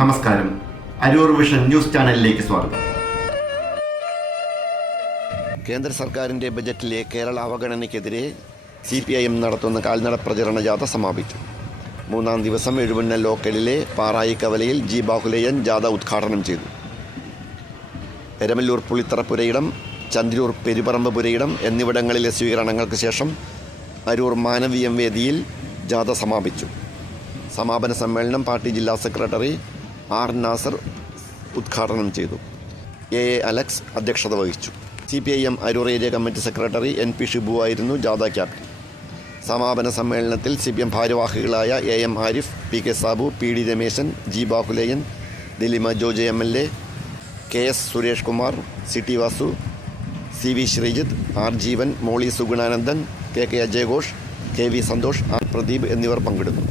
നമസ്കാരം. Aroor vision news ചാനലിലേക്ക് സ്വാഗതം. കേന്ദ്ര സർക്കാരിന്റെ ബജറ്റിലെ കേരള അവഗണനയ്ക്കെതിരെ സി പി ഐ എം നടത്തുന്ന കാൽനട പ്രചരണ ജാഥ സമാപിച്ചു. മൂന്നാം ദിവസം എഴുപണ്ണ ലോക്കലിലെ പാറായിക്കവലയിൽ ജി. ബാഹുലയൻ ജാഥ ഉദ്ഘാടനം ചെയ്തു. എരമല്ലൂർ പുളിത്തറ പുരയിടം ചന്ദ്രൂർ പെരുപറമ്പ് പുരയിടം എന്നിവിടങ്ങളിലെ സ്വീകരണങ്ങൾക്ക് ശേഷം അരൂർ മാനവീയം വേദിയിൽ ജാഥ സമാപിച്ചു. സമാപന സമ്മേളനം പാർട്ടി ജില്ലാ സെക്രട്ടറി ആർ നാസർ ഉദ്ഘാടനം ചെയ്തു. എ എ അലക്സ് അധ്യക്ഷത വഹിച്ചു. C P I M Aroor area committee secretary N P Shibu ആയിരുന്നു ജാഥ ക്യാപ്റ്റൻ. സമാപന സമ്മേളനത്തിൽ സി പി എം ഭാരവാഹികളായ A M Arif P K Sabu P D Rameshan G Bahulayan Dilima Joje M L A K S Suresh Kumar C T Vasu C V Sreejith R Jeevan Moly Sugunanandan K K അജയഘോഷ് K V Santhosh R Pradeep എന്നിവർ പങ്കെടുത്തു.